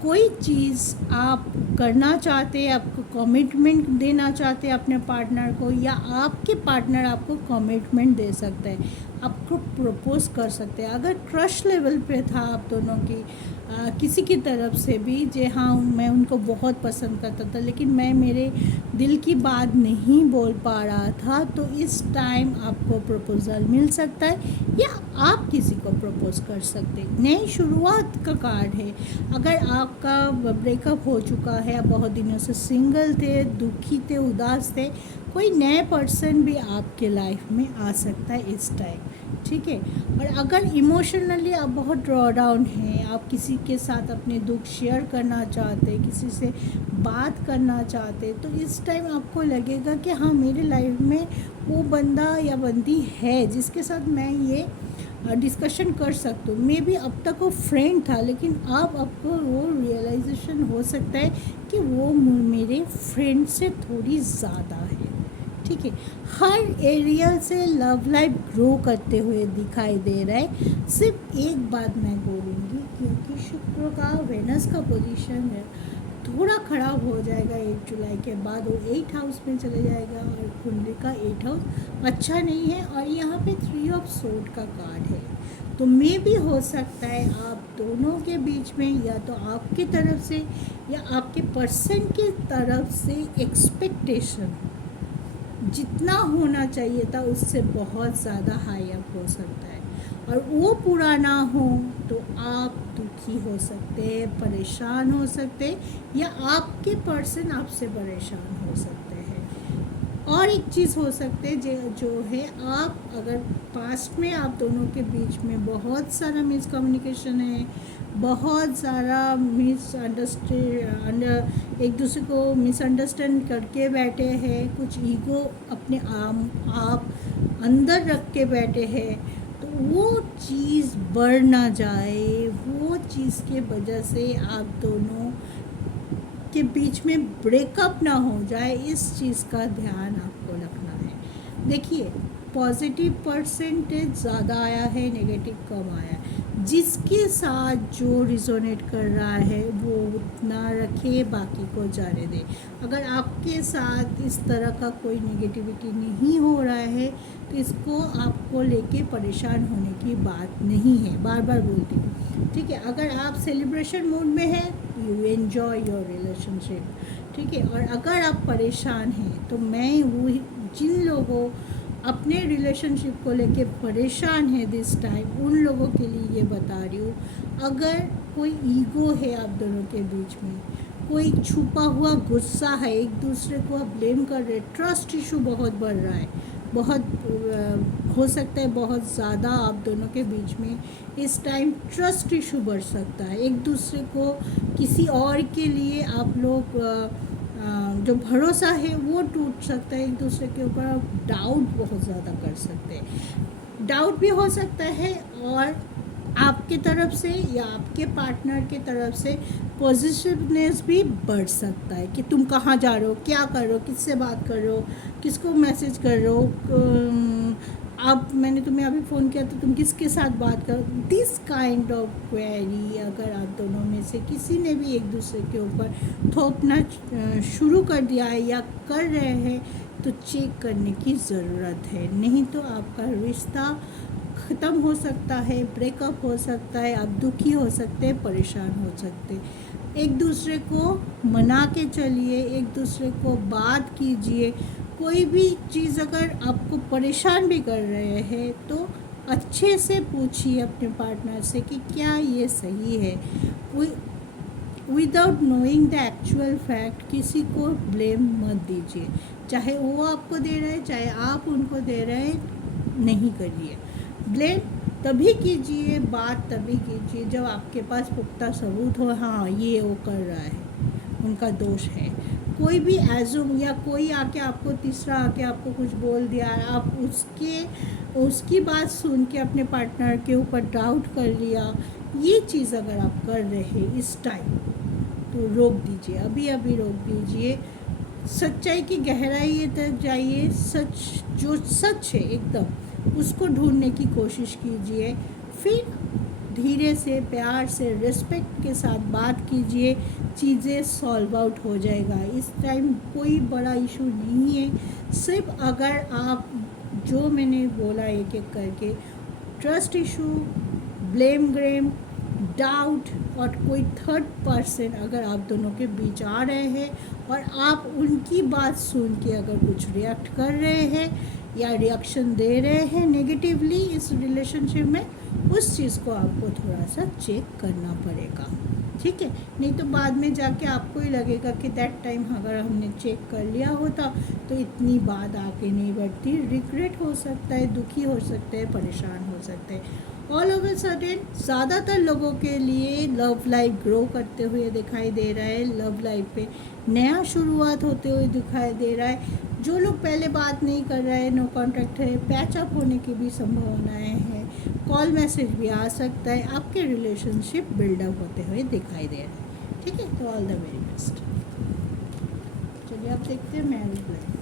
कोई चीज़ आप करना चाहते हैं, आपको कमिटमेंट देना चाहते हैं अपने पार्टनर को, या आपके पार्टनर आपको कमिटमेंट दे सकते हैं, आपको प्रपोज कर सकते हैं। अगर क्रश लेवल पे था आप दोनों की किसी की तरफ से भी, जे हाँ मैं उनको बहुत पसंद करता था लेकिन मैं मेरे दिल की बात नहीं बोल पा रहा था, तो इस टाइम आपको प्रपोज़ल मिल सकता है, या आप किसी को प्रपोज कर सकते हैं। नई शुरुआत का कार्ड है। अगर आपका ब्रेकअप हो चुका है, आप बहुत दिनों से सिंगल थे, दुखी थे, उदास थे, कोई नए पर्सन भी आपके लाइफ में आ सकता है इस टाइम। ठीक है, और अगर इमोशनली आप बहुत ड्रॉ डाउन हैं, आप किसी के साथ अपने दुख शेयर करना चाहते, किसी से बात करना चाहते, तो इस टाइम आपको लगेगा कि हाँ मेरे लाइफ में वो बंदा या बंदी है जिसके साथ मैं ये डिस्कशन कर सकता हूँ। मे बी अब तक वो फ्रेंड था, लेकिन अब आपको वो रियलाइजेशन हो सकता है कि वो मेरे फ्रेंड से थोड़ी ज़्यादा है। ठीक है, हर एरिया से लव लाइफ ग्रो करते हुए दिखाई दे रहा है। सिर्फ एक बात मैं बोलूँगी, क्योंकि शुक्र का वेनस का पोजीशन है, थोड़ा ख़राब हो जाएगा 8 जुलाई के बाद, वो 8th हाउस में चले जाएगा, और कुंडली का 8th हाउस अच्छा नहीं है, और यहाँ पे 3 ऑफ सोर्ड का कार्ड है। तो मे भी हो सकता है आप दोनों के बीच में, या तो आपकी तरफ से या आपके पर्सन की तरफ से एक्सपेक्टेशन जितना होना चाहिए था उससे बहुत ज़्यादा हाई अप हो सकता है, और वो पूरा ना हो तो आप दुखी हो सकते हैं, परेशान हो सकते हैं, या आपके पर्सन आपसे परेशान हो सकते हैं। और एक चीज़ हो सकते है जो है, आप अगर पास्ट में आप दोनों के बीच में बहुत सारा मिसकम्युनिकेशन है, बहुत सारा एक दूसरे को मिसअंडरस्टैंड करके बैठे हैं, कुछ ईगो अपने आप अंदर रख के बैठे हैं, तो वो चीज़ बढ़ ना जाए, वो चीज़ के वजह से आप दोनों के बीच में ब्रेकअप ना हो जाए, इस चीज़ का ध्यान आपको रखना है। देखिए पॉजिटिव परसेंटेज ज़्यादा आया है, नेगेटिव कम आया है। जिसके साथ जो रिजोनेट कर रहा है वो उतना रखे, बाकी को जाने दे। अगर आपके साथ इस तरह का कोई नेगेटिविटी नहीं हो रहा है तो इसको आपको लेके परेशान होने की बात नहीं है, बार बार बोलती हूँ, ठीक है। अगर आप सेलिब्रेशन मूड में हैं, यू एन्जॉय योर रिलेशनशिप, ठीक है। और अगर आप परेशान हैं तो मैं वो जिन लोगों अपने रिलेशनशिप को लेके परेशान है दिस टाइम, उन लोगों के लिए ये बता रही हूँ, अगर कोई ईगो है आप दोनों के बीच में, कोई छुपा हुआ गुस्सा है, एक दूसरे को आप ब्लेम कर रहे, ट्रस्ट इशू बहुत बढ़ रहा है, बहुत हो सकता है बहुत ज़्यादा आप दोनों के बीच में इस टाइम ट्रस्ट इशू बढ़ सकता है। एक दूसरे को किसी और के लिए आप लोग जो भरोसा है वो टूट सकता है, एक दूसरे के ऊपर आप डाउट बहुत ज़्यादा कर सकते हैं। डाउट भी हो सकता है और आपके तरफ से या आपके पार्टनर के तरफ से पॉजिटिवनेस भी बढ़ सकता है कि तुम कहाँ जा रहे हो, क्या कर रहे हो, किससे बात कर रहे हो, किसको मैसेज कर रहे हो, अब मैंने तुम्हें अभी फ़ोन किया तो तुम किसके साथ बात करो। दिस काइंड ऑफ क्वेरी अगर आप दोनों में से किसी ने भी एक दूसरे के ऊपर थोपना शुरू कर दिया है या कर रहे हैं तो चेक करने की ज़रूरत है, नहीं तो आपका रिश्ता ख़त्म हो सकता है, ब्रेकअप हो सकता है, आप दुखी हो सकते हैं, परेशान हो सकते हैं। एक दूसरे को मना के चलिए, एक दूसरे को बात कीजिए। कोई भी चीज़ अगर आपको परेशान भी कर रहे हैं तो अच्छे से पूछिए अपने पार्टनर से कि क्या ये सही है। Without knowing the actual fact किसी को ब्लेम मत दीजिए, चाहे वो आपको दे रहे हैं चाहे आप उनको दे रहे हैं, नहीं करिए। ब्लेम तभी कीजिए, बात तभी कीजिए जब आपके पास पुख्ता सबूत हो, हाँ ये वो कर रहा है, उनका दोष है। कोई भी एज़ूम या कोई आके आपको तीसरा आके आपको कुछ बोल दिया, आप उसकी बात सुन के अपने पार्टनर के ऊपर डाउट कर लिया, ये चीज़ अगर आप कर रहे हैं इस टाइम तो रोक दीजिए, अभी अभी रोक दीजिए। सच्चाई की गहराई तक जाइए, जो सच है एकदम उसको ढूंढने की कोशिश कीजिए, फिर धीरे से प्यार से रिस्पेक्ट के साथ बात कीजिए, चीज़ें सॉल्व आउट हो जाएगा। इस टाइम कोई बड़ा इशू नहीं है, सिर्फ अगर आप जो मैंने बोला एक एक करके trust issue, blame game, doubt और कोई थर्ड पर्सन अगर आप दोनों के बीच आ रहे हैं और आप उनकी बात सुन के अगर कुछ रिएक्ट कर रहे हैं या रिएक्शन दे रहे हैं नेगेटिवली इस रिलेशनशिप में, उस चीज़ को आपको थोड़ा सा चेक करना पड़ेगा, ठीक है। नहीं तो बाद में जाके आपको ही लगेगा कि दैट टाइम अगर हमने चेक कर लिया होता तो इतनी बात आके नहीं बढ़ती, रिग्रेट हो सकता है, दुखी हो सकते हैं, परेशान हो सकते हैं। ऑल ऑफ अ सडन ज़्यादातर लोगों के लिए लव लाइफ ग्रो करते हुए दिखाई दे रहा है, लव लाइफ पे नया शुरुआत होते हुए दिखाई दे रहा है। जो लोग पहले बात नहीं कर रहे हैं, नो कॉन्टैक्ट है, पैचअप होने की भी संभावनाएं हैं, कॉल मैसेज भी आ सकता है, आपके रिलेशनशिप बिल्डअप होते हुए दिखाई दे रहे हैं, ठीक है। तो ऑल द वेरी बेस्ट। चलिए आप देखते हैं मैरिज लाइफ।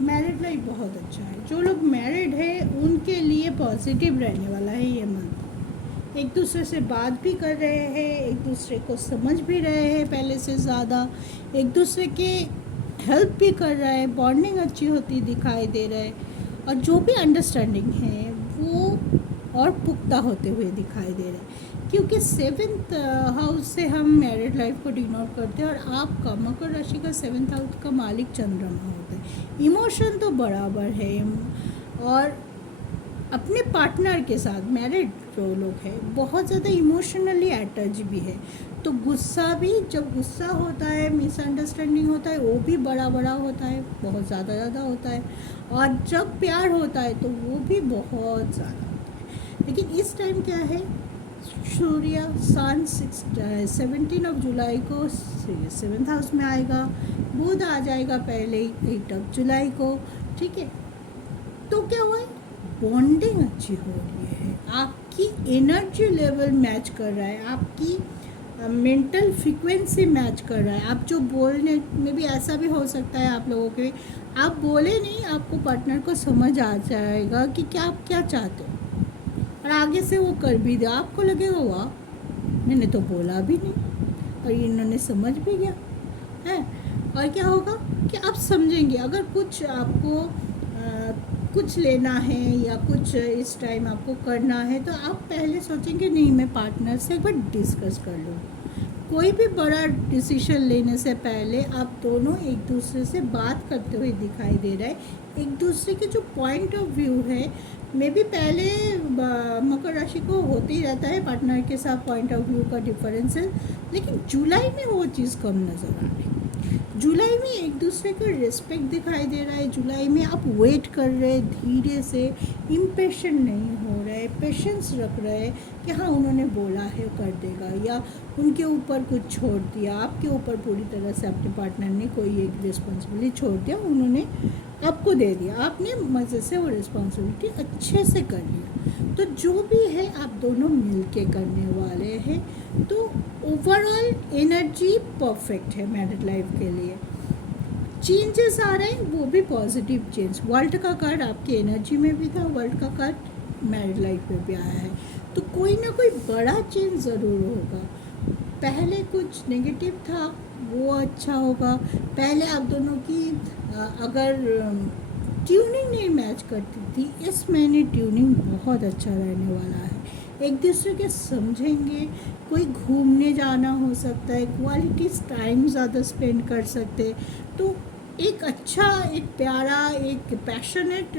मैरिड लाइफ बहुत अच्छा है, जो लोग मैरिड है उनके लिए पॉजिटिव रहने वाला है ये मंथ। एक दूसरे से बात भी कर रहे हैं, एक दूसरे को समझ भी रहे हैं पहले से ज़्यादा, एक दूसरे के हेल्प भी कर रहा है, बॉन्डिंग अच्छी होती दिखाई दे रहा है, और जो भी अंडरस्टैंडिंग है वो और पुख्ता होते हुए दिखाई दे रहे हैं, क्योंकि 7th हाउस से हम मैरिड लाइफ को डिनोट करते हैं और आपका मकर राशि का 7th हाउस का मालिक चंद्रमा होता है। इमोशन तो बराबर है और अपने पार्टनर के साथ मैरिड जो लोग हैं बहुत ज़्यादा इमोशनली अटैच भी है, तो गुस्सा भी, जब गुस्सा होता है, मिसअंडरस्टैंडिंग होता है, वो भी बड़ा बड़ा होता है, बहुत ज़्यादा होता है। और जब प्यार होता है तो वो भी बहुत ज़्यादा होता है। लेकिन इस टाइम क्या है, सूर्य सन 17 को 7th हाउस में आएगा, बुध आ जाएगा पहले ही 8 को। ठीक है, तो क्या हुआ है, बॉन्डिंग अच्छी हो रही है, आपकी एनर्जी लेवल मैच कर रहा है, आपकी मेंटल फ्रीक्वेंसी मैच कर रहा है। आप जो बोलने में भी ऐसा भी हो सकता है आप लोगों के, आप बोले नहीं, आपको पार्टनर को समझ आ जाएगा कि क्या आप क्या चाहते हो, और आगे से वो कर भी दे, आपको लगेगा वाह मैंने तो बोला भी नहीं और इन्होंने समझ भी गया है। और क्या होगा कि आप समझेंगे, अगर कुछ आपको कुछ लेना है या कुछ इस टाइम आपको करना है, तो आप पहले सोचेंगे नहीं मैं पार्टनर से एक बार डिस्कस कर लूँ। कोई भी बड़ा डिसीजन लेने से पहले आप दोनों एक दूसरे से बात करते हुए दिखाई दे रहा है। एक दूसरे के जो पॉइंट ऑफ व्यू है, मे बी पहले मकर राशि को होते ही रहता है पार्टनर के साथ पॉइंट ऑफ व्यू का डिफरेंस है, लेकिन जुलाई में वो चीज़ कम नज़र आ रही है। जुलाई में एक दूसरे का रिस्पेक्ट दिखाई दे रहा है, जुलाई में आप वेट कर रहे हैं धीरे से, इम्पेशेंट नहीं हो रहे, पेशेंस रख रहे हैं कि हाँ उन्होंने बोला है कर देगा, या उनके ऊपर कुछ छोड़ दिया, आपके ऊपर पूरी तरह से अपने पार्टनर ने कोई एक रिस्पॉन्सिबिलिटी छोड़ दिया, उन्होंने आपको दे दिया, आपने मज़े से वो रिस्पॉन्सिबिलिटी अच्छे से कर लिया। तो जो भी है आप दोनों मिल के करने वाले हैं, तो ओवरऑल एनर्जी परफेक्ट है मैरिड लाइफ के लिए। चेंजेस आ रहे हैं, वो भी पॉजिटिव चेंज। वर्ल्ड का कार्ड आपकी एनर्जी में भी था, वर्ल्ड का कार्ड मैरिड लाइफ में भी आया है, तो कोई ना कोई बड़ा चेंज ज़रूर होगा। पहले कुछ नेगेटिव था वो अच्छा होगा, पहले आप दोनों की अगर ट्यूनिंग नहीं मैच करती थी, इस महीने ट्यूनिंग बहुत अच्छा रहने वाला है। एक दूसरे के समझेंगे, कोई घूमने जाना हो सकता है, क्वालिटी टाइम ज़्यादा स्पेंड कर सकते, तो एक अच्छा, एक प्यारा, एक पैशनेट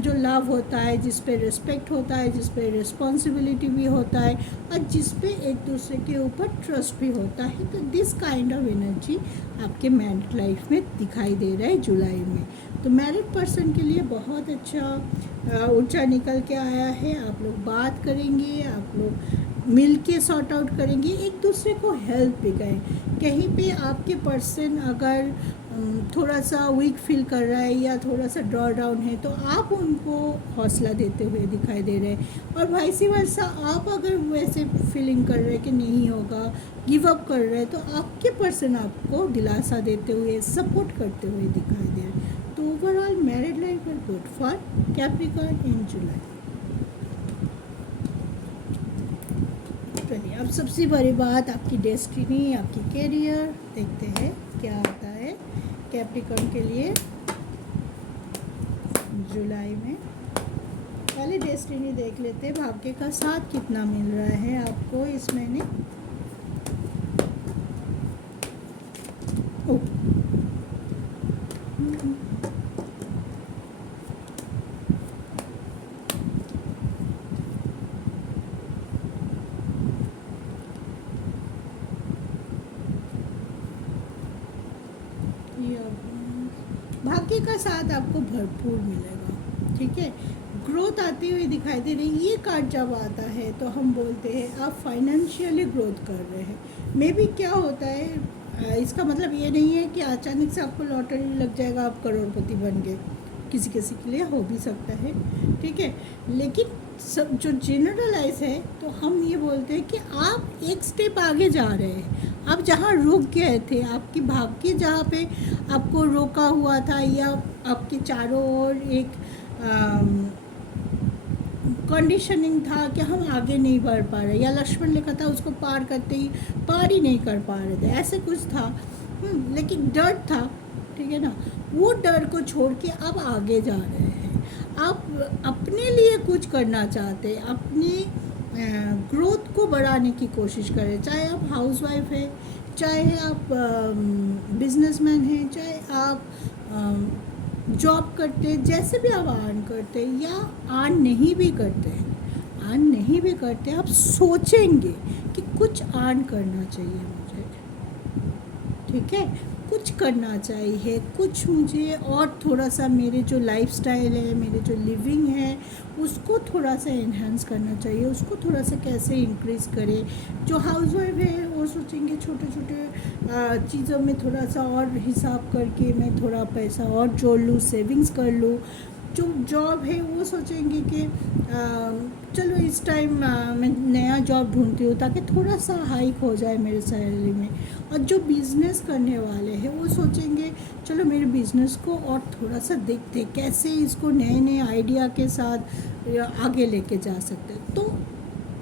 जो लव होता है, जिस पे रिस्पेक्ट होता है, जिस पे रिस्पॉन्सिबिलिटी भी होता है, और जिस पे एक दूसरे के ऊपर ट्रस्ट भी होता है, तो दिस काइंड ऑफ एनर्जी आपके मैरिड लाइफ में दिखाई दे रहा है जुलाई में। तो मैरिड पर्सन के लिए बहुत अच्छा ऊर्जा निकल के आया है। आप लोग बात करेंगे, आप लोग मिल के सॉर्ट आउट करेंगे, एक दूसरे को हेल्प भी करें। कहीं पे आपके पर्सन अगर थोड़ा सा वीक फील कर रहा है या थोड़ा सा ड्रॉ डाउन है, तो आप उनको हौसला देते हुए दिखाई दे रहे हैं, और वाइस वर्सा आप अगर वैसे फीलिंग कर रहे हैं कि नहीं होगा, गिव अप कर रहे हैं, तो आपके पर्सन आपको दिलासा देते हुए, सपोर्ट करते हुए दिखाई दे रहे हैं। तो overall married life is good for Capricorn in July. चलिए अब सबसे बड़ी बात, आपकी डेस्टिनी, आपकी कैरियर, देखते हैं क्या होता है कैप्रिकॉर्न के लिए जुलाई में। पहले डेस्टिनी देख लेते हैं, भाग्य का साथ कितना मिल रहा है आपको इस महीने। भाग्य का साथ आपको भरपूर मिलेगा, ठीक है। ग्रोथ आती हुई दिखाई दे रही। ये कार्ड जब आता है तो हम बोलते हैं आप फाइनेंशियली ग्रोथ कर रहे हैं। मे बी क्या होता है, इसका मतलब ये नहीं है कि अचानक से आपको लॉटरी लग जाएगा, आप करोड़पति बन गए, किसी किसी के लिए हो भी सकता है, ठीक है। लेकिन सब जो जनरलाइज है, तो हम ये बोलते हैं कि आप एक स्टेप आगे जा रहे हैं। आप जहाँ रुक गए थे, आपकी भाग्य जहाँ पे आपको रोका हुआ था, या आपके चारों ओर एक कंडीशनिंग था कि हम आगे नहीं बढ़ पा रहे, या लक्ष्मण लिखा था उसको पार करते ही पार ही नहीं कर पा रहे थे, ऐसे कुछ था। लेकिन डर था, ठीक है ना, वो डर को छोड़ के अब आगे जा रहे हैं। आप अपने लिए कुछ करना चाहते हैं, अपनी ग्रोथ को बढ़ाने की कोशिश करें, चाहे आप हाउसवाइफ है, चाहे आप बिजनेसमैन हैं, चाहे आप जॉब करते, जैसे भी आप अर्न करते या अर्न नहीं भी करते हैं, अर्न नहीं भी करते, आप सोचेंगे कि कुछ अर्न करना चाहिए मुझे, ठीक है, कुछ करना चाहिए, कुछ मुझे और थोड़ा सा मेरे जो लाइफस्टाइल है, मेरे जो लिविंग है, उसको थोड़ा सा इन्हांस करना चाहिए, उसको थोड़ा सा कैसे इंक्रीज़ करें। जो हाउसवाइफ है वो सोचेंगे छोटे छोटे चीज़ों में थोड़ा सा और हिसाब करके मैं थोड़ा पैसा और जोड़ लूँ, सेविंग्स कर लूँ। जो जॉब है वो सोचेंगे कि चलो इस टाइम मैं नया जॉब ढूंढती हूँ ताकि थोड़ा सा हाइक हो जाए मेरे सैलरी में। और जो बिज़नेस करने वाले हैं वो सोचेंगे चलो मेरे बिज़नेस को और थोड़ा सा देखते कैसे इसको नए नए आइडिया के साथ आगे लेके जा सकते हैं। तो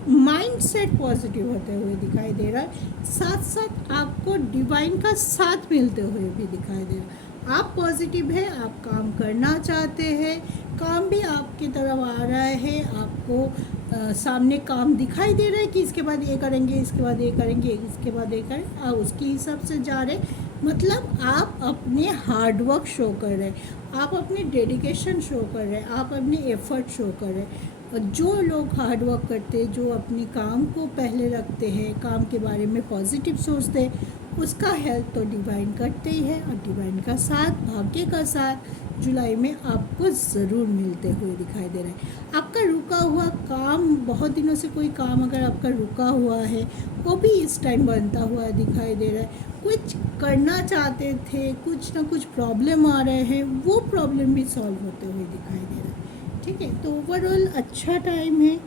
माइंड सेट पॉजिटिव होते हुए दिखाई दे रहा है, साथ साथ आपको डिवाइन का साथ मिलते हुए भी दिखाई दे रहा है। आप पॉजिटिव है, आप काम करना चाहते हैं, काम भी आपकी तरफ आ रहा है, आपको सामने काम दिखाई दे रहा है कि इसके बाद ये करेंगे, इसके बाद ये करेंगे, इसके बाद ये करें, आप उसके हिसाब से जा रहे। मतलब आप अपने हार्डवर्क शो कर रहे हैं, आप अपनी डेडिकेशन शो कर रहे हैं, आप अपने एफर्ट शो कर रहे हैं। और जो लोग हार्डवर्क करते हैं, जो अपने काम को पहले रखते हैं, काम के बारे में पॉजिटिव सोचते हैं, उसका हेल्प तो डिवाइन करते ही है। और डिवाइन का साथ, भाग्य का साथ जुलाई में आपको ज़रूर मिलते हुए दिखाई दे रहा है। आपका रुका हुआ काम, बहुत दिनों से कोई काम अगर आपका रुका हुआ है वो भी इस टाइम बनता हुआ दिखाई दे रहा है। कुछ करना चाहते थे, कुछ ना कुछ प्रॉब्लम आ रहे हैं, वो प्रॉब्लम भी सॉल्व होते हुए दिखाई दे रहा है, ठीक है। तो ओवरऑल अच्छा टाइम है,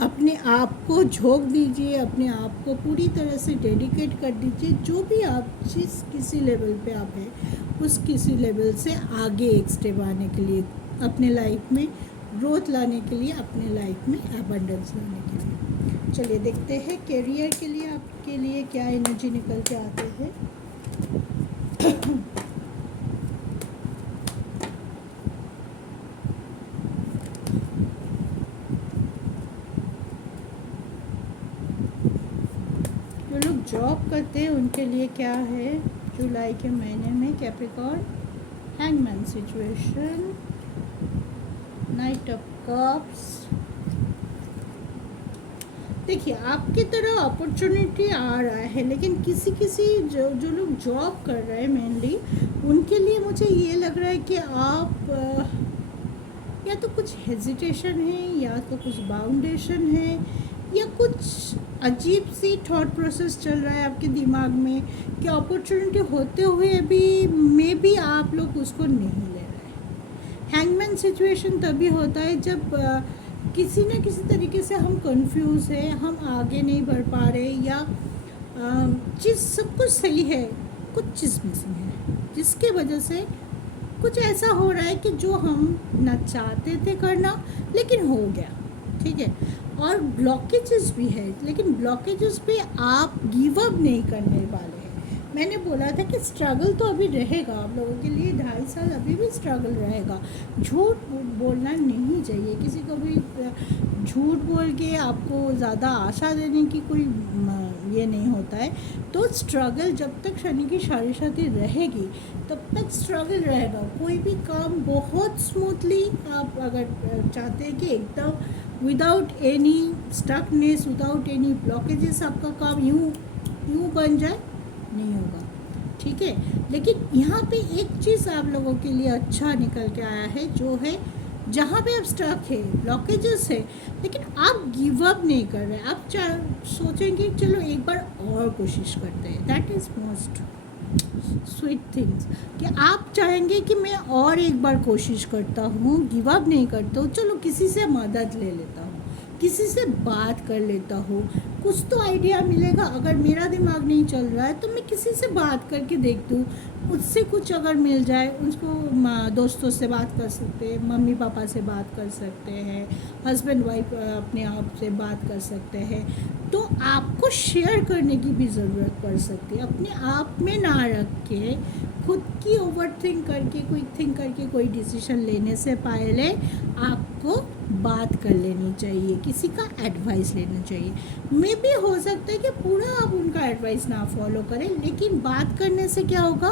अपने आप को झोंक दीजिए, अपने आप को पूरी तरह से डेडिकेट कर दीजिए। जो भी आप जिस किसी लेवल पे आप हैं, उस किसी लेवल से आगे एक स्टेप आने के लिए, अपने लाइफ में ग्रोथ लाने के लिए, अपने लाइफ में एबंडेंस लाने के लिए। चलिए देखते हैं करियर के लिए आपके लिए क्या एनर्जी निकल के आते हैं। जो लोग जॉब करते हैं उनके लिए क्या है जुलाई के महीने में। Capricorn, hangman situation, night of cups. देखिए आपकी तरह अपॉर्चुनिटी आ रहा है, लेकिन किसी किसी जो लोग जॉब कर रहे हैं मेनली, उनके लिए मुझे ये लग रहा है कि आप या तो कुछ हेजिटेशन है, या तो कुछ बाउंडेशन है, या कुछ अजीब सी थॉट प्रोसेस चल रहा है आपके दिमाग में कि अपॉर्चुनिटी होते हुए भी मे बी आप लोग उसको नहीं ले रहे हैं। हैंगमैन सिचुएशन तभी होता है जब किसी न किसी तरीके से हम कंफ्यूज है, हम आगे नहीं बढ़ पा रहे, या चीज़ सब कुछ सही है, कुछ चीज़ मिसिंग है, जिसके वजह से कुछ ऐसा हो रहा है कि जो हम ना चाहते थे करना लेकिन हो गया, ठीक है। और ब्लॉकेजेस भी है, लेकिन ब्लॉकेजेस पे आप गिव अप नहीं करने वाले हैं। मैंने बोला था कि स्ट्रगल तो अभी रहेगा आप लोगों के लिए, 2.5 साल अभी भी स्ट्रगल रहेगा। झूठ बोलना नहीं चाहिए, किसी को भी झूठ बोल के आपको ज़्यादा आशा देने की कोई ये नहीं होता है। तो स्ट्रगल जब तक शनि की साढ़े साथी रहेगी तब तक स्ट्रगल रहेगा। कोई भी काम बहुत स्मूथली आप अगर चाहते हैं कि एकदम without any stuckness, without any blockages आपका काम यूँ बन जाए, नहीं होगा, ठीक है। लेकिन यहाँ पे एक चीज़ आप लोगों के लिए अच्छा निकल के आया है, जो है जहाँ पे आप स्टक है, ब्लॉकेजेस है, लेकिन आप गिव अप नहीं कर रहे। आप सोचेंगे चलो एक बार और कोशिश करते हैं। That is most sweet things कि आप चाहेंगे कि मैं और एक बार कोशिश करता हूँ, गिव अप नहीं करता हूँ, चलो किसी से मदद ले लेता हूँ, किसी से बात कर लेता हूँ, कुछ तो आइडिया मिलेगा। अगर मेरा दिमाग नहीं चल रहा है तो मैं किसी से बात करके देखती हूँ, उससे कुछ अगर मिल जाए, उसको दोस्तों से बात कर सकते हैं, मम्मी पापा से बात कर सकते हैं, हस्बैंड वाइफ अपने आप से बात कर सकते हैं। तो आपको शेयर करने की भी ज़रूरत पड़ सकती है। अपने आप में ना रख के खुद की ओवरथिंक करके, क्विक थिंक करके कोई डिसीजन लेने से पहले आपको बात कर लेनी चाहिए, किसी का एडवाइस लेना चाहिए। मे भी हो सकता है कि पूरा आप उनका एडवाइस ना फॉलो करें, लेकिन बात करने से क्या होगा,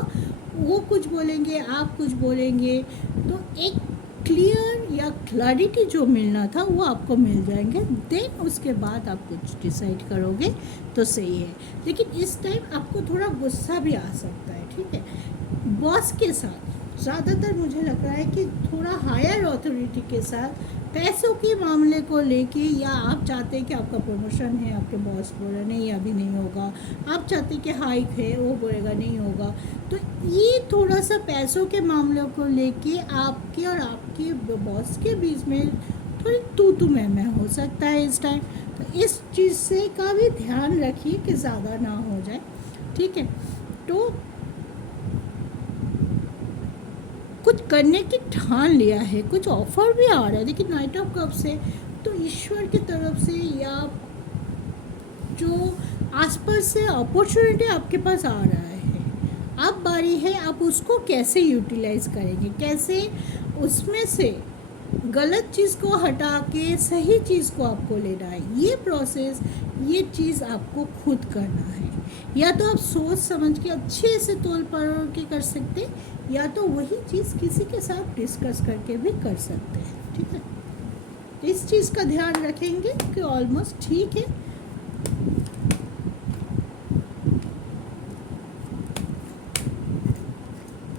वो कुछ बोलेंगे, आप कुछ बोलेंगे, तो एक क्लियर या क्लैरिटी जो मिलना था वो आपको मिल जाएंगे। देन उसके बाद आप कुछ डिसाइड करोगे तो सही है। लेकिन इस टाइम आपको थोड़ा गुस्सा भी आ सकता है, ठीक है। बॉस के साथ ज़्यादातर मुझे लग रहा है कि थोड़ा हायर अथॉरिटी के साथ पैसों के मामले को लेके, या आप चाहते हैं कि आपका प्रमोशन है, आपके बॉस बोल रहे नहीं अभी नहीं होगा, आप चाहते हैं कि हाइक है, वो बोलेगा नहीं होगा, तो ये थोड़ा सा पैसों के मामलों को लेके आपके और आपके बॉस के बीच में थोड़ी तू मैं हो सकता है इस टाइम। तो इस चीज़ से का भी ध्यान रखिए कि ज़्यादा ना हो जाए, ठीक है। तो कुछ करने की ठान लिया है, कुछ ऑफर भी आ रहा है, लेकिन नाइट ऑफ कप्स से तो ईश्वर की तरफ से या जो आसपास से अपॉर्चुनिटी आपके पास आ रहा है, अब बारी है आप उसको कैसे यूटिलाइज करेंगे, कैसे उसमें से गलत चीज़ को हटा के सही चीज़ को आपको लेना है। ये प्रोसेस, ये चीज़ आपको खुद करना है। या तो आप सोच समझ के अच्छे से तोल परोल के कर सकते, या तो वही चीज़ किसी के साथ डिस्कस करके भी कर सकते हैं, ठीक है। इस चीज़ का ध्यान रखेंगे कि ऑलमोस्ट ठीक है।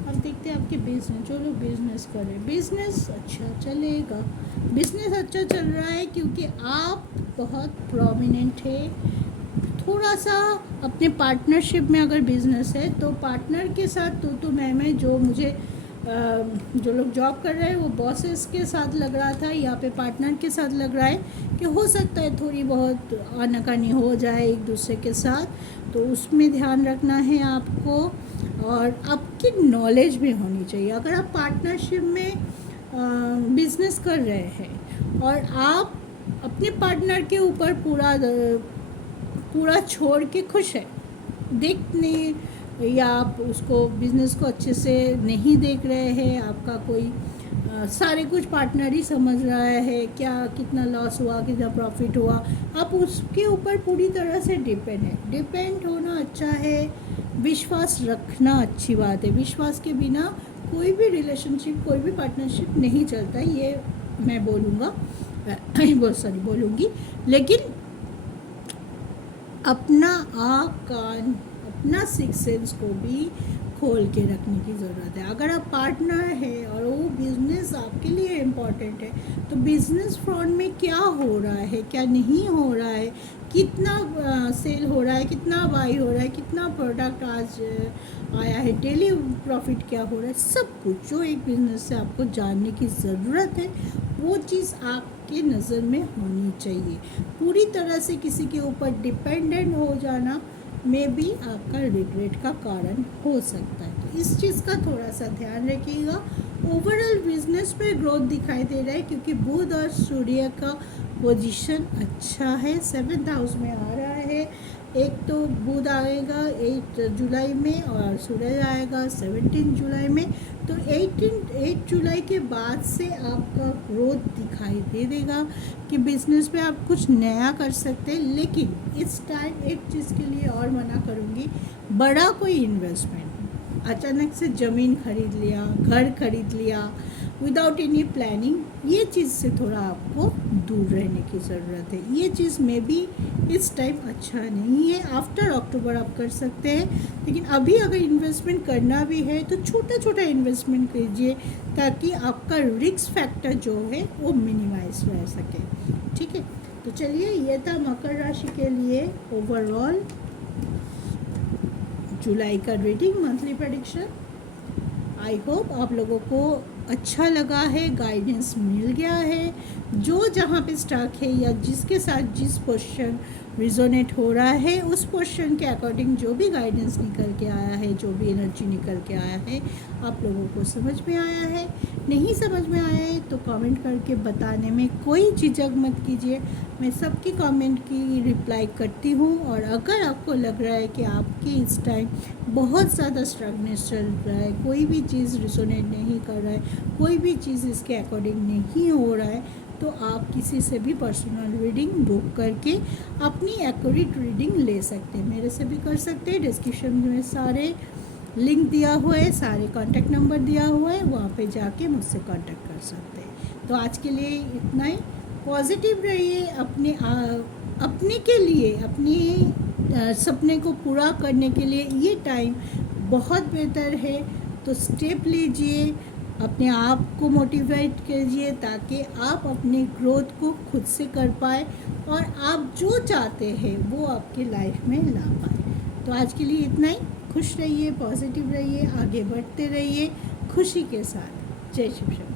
अब देखते हैं आपके बिजनेस, जो लोग बिजनेस कर रहे हैं, बिजनेस अच्छा चलेगा। बिजनेस अच्छा चल रहा है क्योंकि आप बहुत प्रोमिनेंट है। थोड़ा सा अपने पार्टनरशिप में अगर बिज़नेस है तो पार्टनर के साथ तो मैं जो मुझे जो लोग जॉब कर रहे हैं वो बॉसेस के साथ लग रहा था, यहाँ पे पार्टनर के साथ लग रहा है कि हो सकता है थोड़ी बहुत आनाकानी हो जाए एक दूसरे के साथ, तो उसमें ध्यान रखना है आपको। और आपकी नॉलेज भी होनी चाहिए। अगर आप पार्टनरशिप में बिजनेस कर रहे हैं और आप अपने पार्टनर के ऊपर पूरा छोड़ के खुश है, देखने या आप उसको बिज़नेस को अच्छे से नहीं देख रहे हैं, आपका कोई सारे कुछ पार्टनर ही समझ रहा है, क्या कितना लॉस हुआ, कितना प्रॉफिट हुआ, आप उसके ऊपर पूरी तरह से डिपेंड है। डिपेंड होना अच्छा है, विश्वास रखना अच्छी बात है। विश्वास के बिना कोई भी रिलेशनशिप, कोई भी पार्टनरशिप नहीं चलता, ये मैं बोलूँगा, बहुत सारी बोलूँगी। लेकिन अपना आँख कान, अपना सिक्स सेंस को भी खोल के रखने की ज़रूरत है। अगर आप पार्टनर है और वो बिज़नेस आपके लिए इम्पॉर्टेंट है, तो बिज़नेस फ्रंट में क्या हो रहा है, क्या नहीं हो रहा है, कितना सेल हो रहा है, कितना बाई हो रहा है, कितना प्रोडक्ट आज आया है, डेली प्रॉफिट क्या हो रहा है, सब कुछ जो एक बिज़नेस से आपको जानने की ज़रूरत है, वो चीज़ आपके नज़र में होनी चाहिए। पूरी तरह से किसी के ऊपर डिपेंडेंट हो जाना में भी आपका रिग्रेट का कारण हो सकता है। तो इस चीज़ का थोड़ा सा ध्यान रखिएगा। ओवरऑल बिजनेस में ग्रोथ दिखाई दे रहा है क्योंकि बुध और सूर्य का पोजीशन अच्छा है, 7th हाउस में आ रहा है। एक तो बुध आएगा 8 जुलाई में और सूर्य आएगा 17 जुलाई में। तो 8 जुलाई के बाद से आपका ग्रोथ दिखाई दे देगा कि बिज़नेस में आप कुछ नया कर सकते हैं। लेकिन इस टाइम एक चीज़ के लिए और मना करूँगी, बड़ा कोई इन्वेस्टमेंट, अचानक से ज़मीन खरीद लिया, घर खरीद लिया विदाउट एनी प्लानिंग, ये चीज़ से थोड़ा आपको दूर रहने की ज़रूरत है। ये चीज़ में भी इस टाइम अच्छा नहीं है। आफ्टर अक्टूबर आप कर सकते हैं, लेकिन अभी अगर इन्वेस्टमेंट करना भी है तो छोटा छोटा इन्वेस्टमेंट कीजिए ताकि आपका रिस्क फैक्टर जो है वो मिनिमाइज रह सके, ठीक है। तो चलिए, ये था मकर राशि के लिए ओवरऑल जुलाई का reading, monthly prediction. I hope आप लोगों को अच्छा लगा है, गाइडेंस मिल गया है। जो जहाँ पे स्टक है या जिसके साथ जिस क्वेश्चन रिजोनेट हो रहा है उस क्वेश्चन के अकॉर्डिंग जो भी गाइडेंस निकल के आया है, जो भी एनर्जी निकल के आया है, आप लोगों को समझ में आया है। नहीं समझ में आया है तो कमेंट करके बताने में कोई झिझक मत कीजिए, मैं सबकी कमेंट की रिप्लाई करती हूँ। और अगर आपको लग रहा है कि आपके इस टाइम बहुत ज़्यादा स्ट्रगनेस चल रहा है, कोई भी चीज़ रिजोनेट नहीं कर रहा है, कोई भी चीज़ इसके अकॉर्डिंग नहीं हो रहा है, तो आप किसी से भी पर्सनल रीडिंग बुक करके अपनी एक्यूरेट रीडिंग ले सकते हैं। मेरे से भी कर सकते हैं। डिस्क्रिप्शन में सारे लिंक दिया हुआ है, सारे कॉन्टैक्ट नंबर दिया हुआ है, वहाँ पे जाके मुझसे कॉन्टैक्ट कर सकते हैं। तो आज के लिए इतना ही। पॉजिटिव रहिए, अपने के लिए, अपनी सपने को पूरा करने के लिए ये टाइम बहुत बेहतर है। तो स्टेप लीजिए, अपने आप को मोटिवेट कीजिए ताकि आप अपनी ग्रोथ को खुद से कर पाए और आप जो चाहते हैं वो आपकी लाइफ में ला पाए। तो आज के लिए इतना ही। खुश रहिए, पॉजिटिव रहिए, आगे बढ़ते रहिए खुशी के साथ। जय शिव शक्ति।